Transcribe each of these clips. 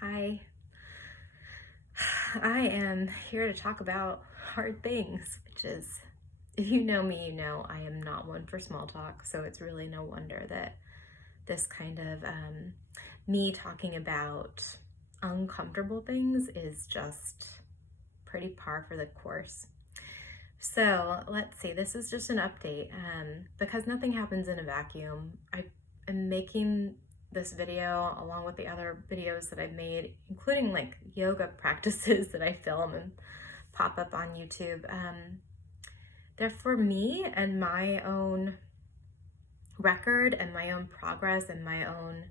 Hi, I am here to talk about hard things, which is, if you know me, you know I am not one for small talk, so it's really no wonder that this kind of me talking about uncomfortable things is just pretty par for the course. So let's see, this is just an update because nothing happens in a vacuum. I am making this video along with the other videos that I've made, including like yoga practices that I film and pop up on YouTube. They're for me and my own record and my own progress and my own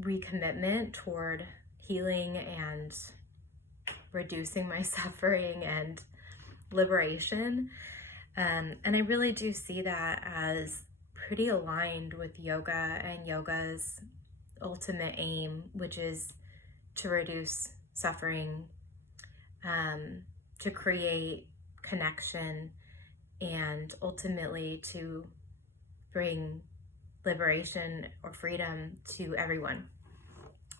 recommitment toward healing and reducing my suffering and liberation. And I really do see that as pretty aligned with yoga and yoga's ultimate aim, which is to reduce suffering, to create connection, and ultimately to bring liberation or freedom to everyone.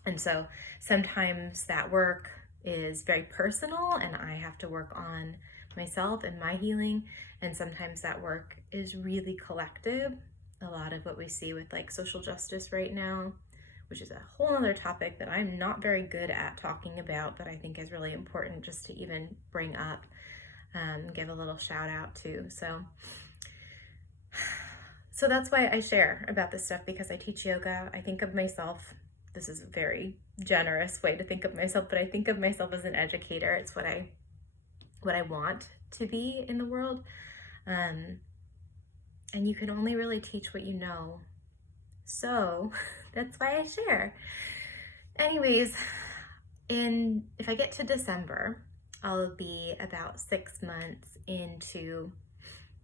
And so sometimes that work is very personal and I have to work on myself and my healing. And sometimes that work is really collective. A lot of what we see with like social justice right now, which is a whole other topic that I'm not very good at talking about, but I think is really important just to even bring up, give a little shout out to. So that's why I share about this stuff, because I teach yoga. I think of myself, this is a very generous way to think of myself, but I think of myself as an educator. It's what I want to be in the world. And you can only really teach what you know. So that's why I share. Anyways, if I get to December, I'll be about 6 months into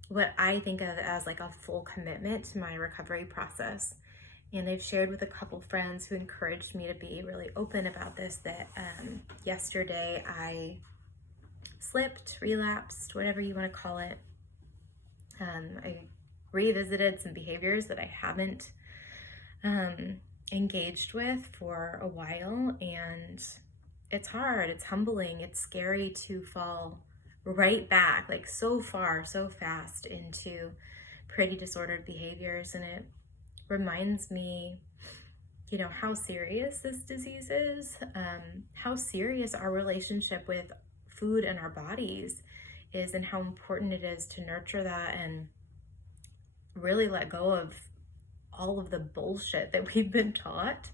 what I think of as like a full commitment to my recovery process. And I've shared with a couple friends who encouraged me to be really open about this, that yesterday I slipped, relapsed, whatever you want to call it. I revisited some behaviors that I haven't engaged with for a while, and it's hard, it's humbling, it's scary to fall right back, like so far, so fast into pretty disordered behaviors. And it reminds me, how serious this disease is, how serious our relationship with food and our bodies is, and how important it is to nurture that and really let go of all of the bullshit that we've been taught.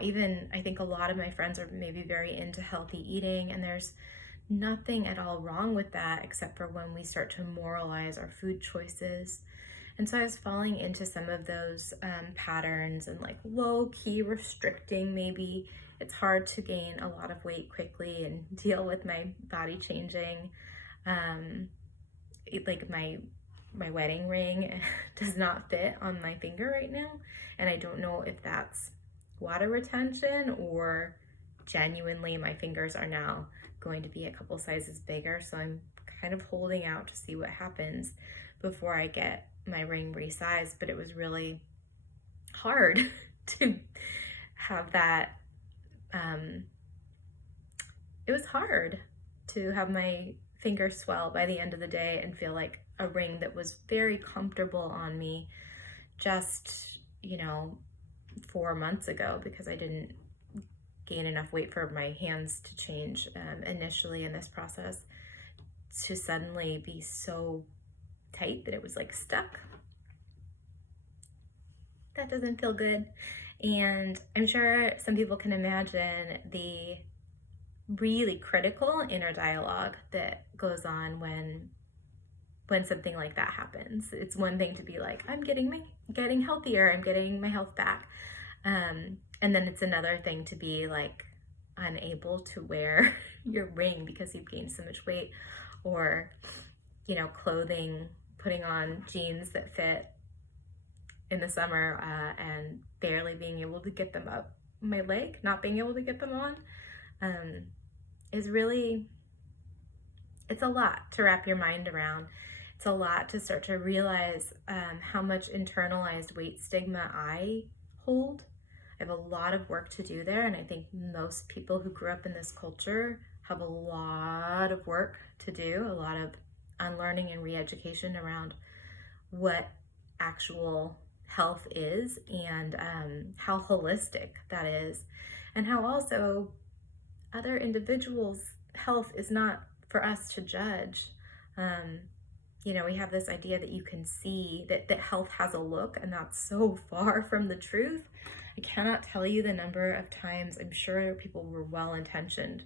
Even I think a lot of my friends are maybe very into healthy eating, and there's nothing at all wrong with that, except for when we start to moralize our food choices. And so I was falling into some of those patterns and like low-key restricting. Maybe it's hard to gain a lot of weight quickly and deal with my body changing. Like my wedding ring does not fit on my finger right now, and I don't know if that's water retention or genuinely my fingers are now going to be a couple sizes bigger. So I'm kind of holding out to see what happens before I get my ring resized. But it was really hard to have that. It was hard to have my fingers swell by the end of the day and feel like a ring that was very comfortable on me just, 4 months ago, because I didn't gain enough weight for my hands to change initially in this process, to suddenly be so tight that it was like stuck. That doesn't feel good. And I'm sure some people can imagine the really critical inner dialogue that goes on when something like that happens. It's one thing to be like, I'm getting healthier, I'm getting my health back. And then it's another thing to be like unable to wear your ring because you've gained so much weight, or, clothing, putting on jeans that fit in the summer and barely being able to get them up my leg, not being able to get them on, is really, it's a lot to wrap your mind around. It's a lot to start to realize how much internalized weight stigma I hold. have a lot of work to do there, and I think most people who grew up in this culture have a lot of work to do, a lot of unlearning and re-education around what actual health is, and how holistic that is, and how also other individuals' health is not for us to judge. We have this idea that you can see that health has a look, and that's so far from the truth. I cannot tell you the number of times, I'm sure people were well-intentioned,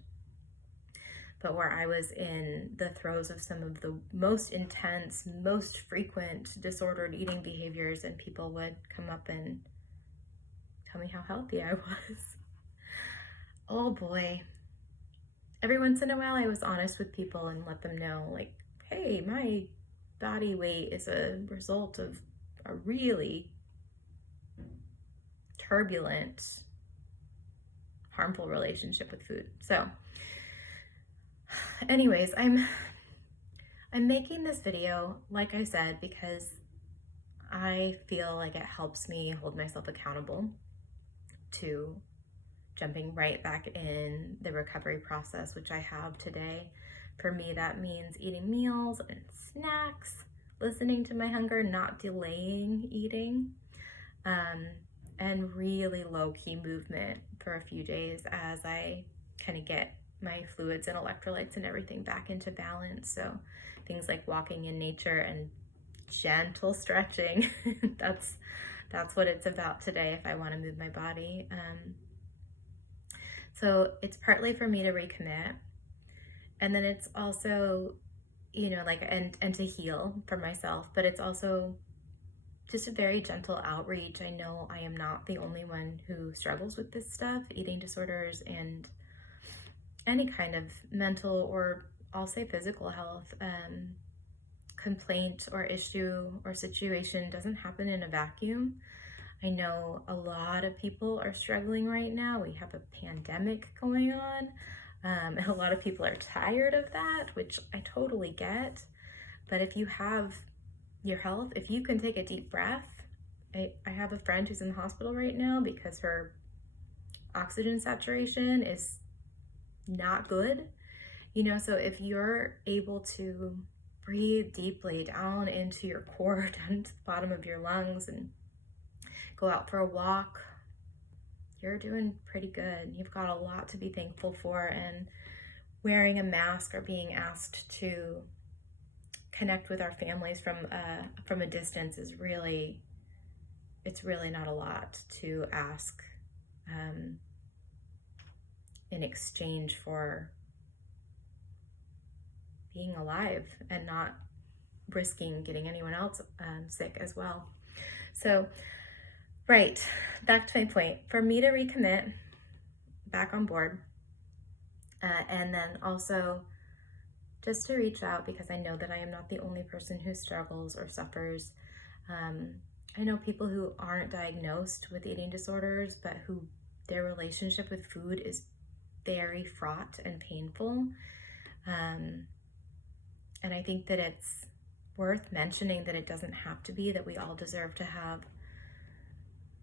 but where I was in the throes of some of the most intense, most frequent disordered eating behaviors, and people would come up and tell me how healthy I was. Oh boy. Every once in a while, I was honest with people and let them know, like, hey, my body weight is a result of a really turbulent, harmful relationship with food. So anyways, I'm making this video, like I said, because I feel like it helps me hold myself accountable to jumping right back in the recovery process, which I have today. For me, that means eating meals and snacks, listening to my hunger, not delaying eating, and really low-key movement for a few days as I kind of get my fluids and electrolytes and everything back into balance. So things like walking in nature and gentle stretching, that's what it's about today if I want to move my body. So it's partly for me to recommit, and then it's also, and to heal for myself, but it's also just a very gentle outreach. I know I am not the only one who struggles with this stuff, eating disorders and any kind of mental, or I'll say physical health complaint or issue or situation doesn't happen in a vacuum. I know a lot of people are struggling right now. We have a pandemic going on. And a lot of people are tired of that, which I totally get. But if you have your health, if you can take a deep breath, I have a friend who's in the hospital right now because her oxygen saturation is not good. So if you're able to breathe deeply down into your core, down to the bottom of your lungs, and go out for a walk, you're doing pretty good. You've got a lot to be thankful for, and wearing a mask or being asked to connect with our families from a distance is really not a lot to ask in exchange for being alive and not risking getting anyone else sick as well. So, right, back to my point. For me to recommit back on board, and then also just to reach out, because I know that I am not the only person who struggles or suffers. I know people who aren't diagnosed with eating disorders, but who their relationship with food is very fraught and painful. And I think that it's worth mentioning that it doesn't have to be, that we all deserve to have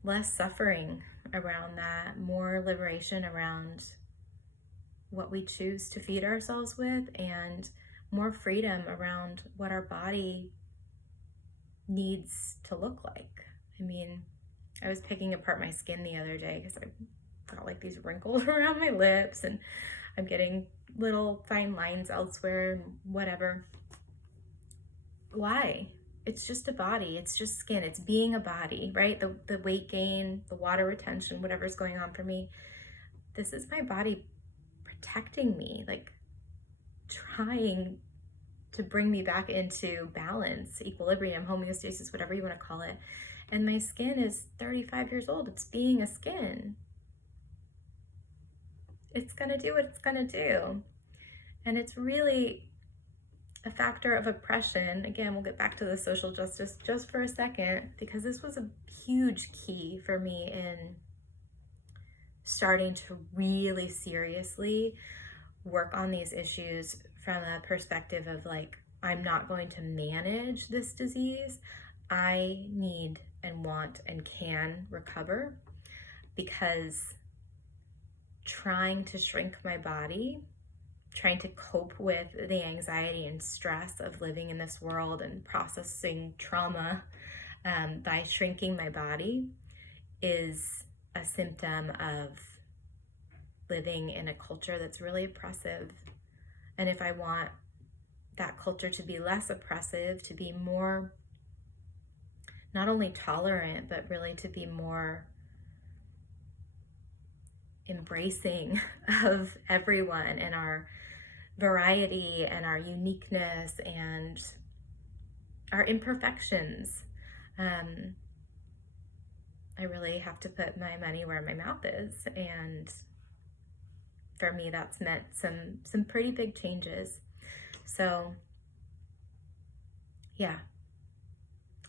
less suffering around that, more liberation around what we choose to feed ourselves with, and more freedom around what our body needs to look like. I mean, I was picking apart my skin the other day because I got like these wrinkles around my lips, and I'm getting little fine lines elsewhere, whatever. Why? It's just a body. It's just skin. It's being a body, right? The weight gain, the water retention, whatever's going on for me. This is my body protecting me, like trying to bring me back into balance, equilibrium, homeostasis, whatever you want to call it. And my skin is 35 years old. It's being a skin. It's going to do what it's going to do. And it's really a factor of oppression. Again, we'll get back to the social justice just for a second, because this was a huge key for me in starting to really seriously work on these issues from a perspective of like, I'm not going to manage this disease. I need and want and can recover. because trying to shrink my body, trying to cope with the anxiety and stress of living in this world and processing trauma by shrinking my body is a symptom of living in a culture that's really oppressive. And if I want that culture to be less oppressive, to be more not only tolerant, but really to be more embracing of everyone and our variety and our uniqueness and our imperfections, I really have to put my money where my mouth is. And for me, that's meant some pretty big changes. So yeah,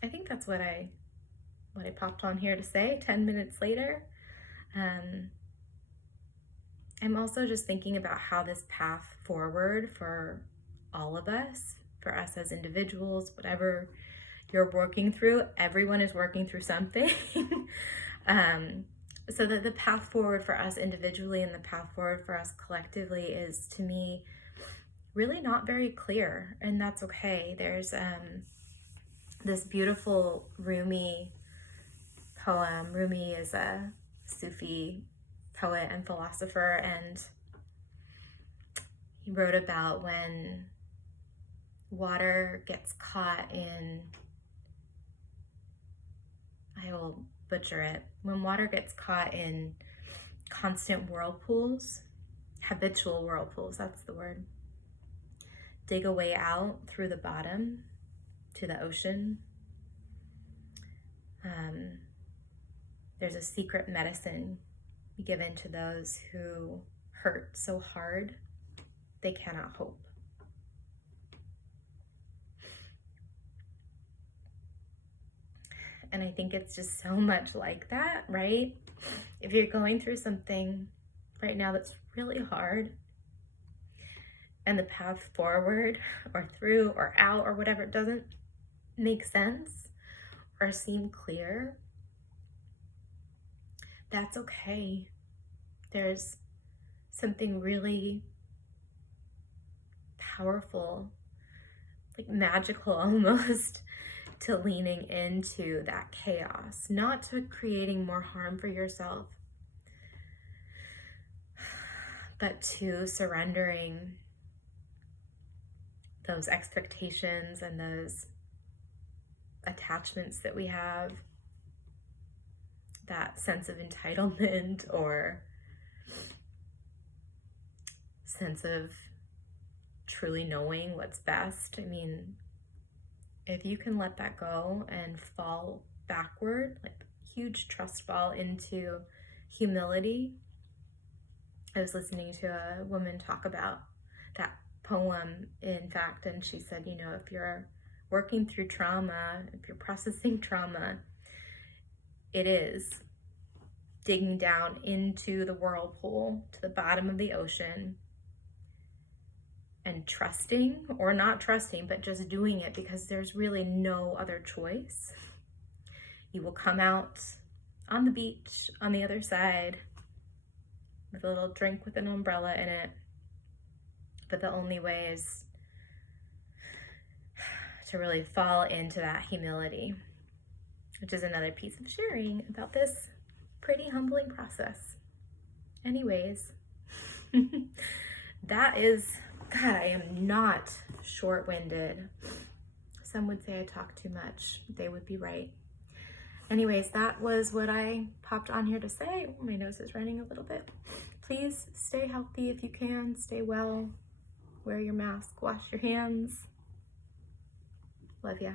I think that's what I popped on here to say 10 minutes later. I'm also just thinking about how this path forward for all of us, for us as individuals, whatever you're working through, everyone is working through something. So that the path forward for us individually and the path forward for us collectively is, to me, really not very clear, and that's okay. There's this beautiful Rumi poem. Rumi is a Sufi poet and philosopher, and he wrote about when water gets caught in, I will butcher it, when water gets caught in constant whirlpools, habitual whirlpools, that's the word, dig a way out through the bottom to the ocean. There's a secret medicine given to those who hurt so hard they cannot hope. And I think it's just so much like that, right? If you're going through something right now that's really hard, and the path forward or through or out or whatever doesn't make sense or seem clear, that's okay. There's something really powerful, like magical almost, to leaning into that chaos, not to creating more harm for yourself, but to surrendering those expectations and those attachments that we have, that sense of entitlement or sense of truly knowing what's best. I mean, if you can let that go and fall backward, like huge trust fall into humility. I was listening to a woman talk about that poem, in fact, and she said, you know, if you're working through trauma, if you're processing trauma, it is digging down into the whirlpool, to the bottom of the ocean, and trusting, or not trusting, but just doing it because there's really no other choice. You will come out on the beach on the other side with a little drink with an umbrella in it. But the only way is to really fall into that humility, which is another piece of sharing about this pretty humbling process. Anyways, that is, God, I am not short-winded. Some would say I talk too much. They would be right. Anyways, that was what I popped on here to say. My nose is running a little bit. Please stay healthy if you can. Stay well. Wear your mask. Wash your hands. Love ya.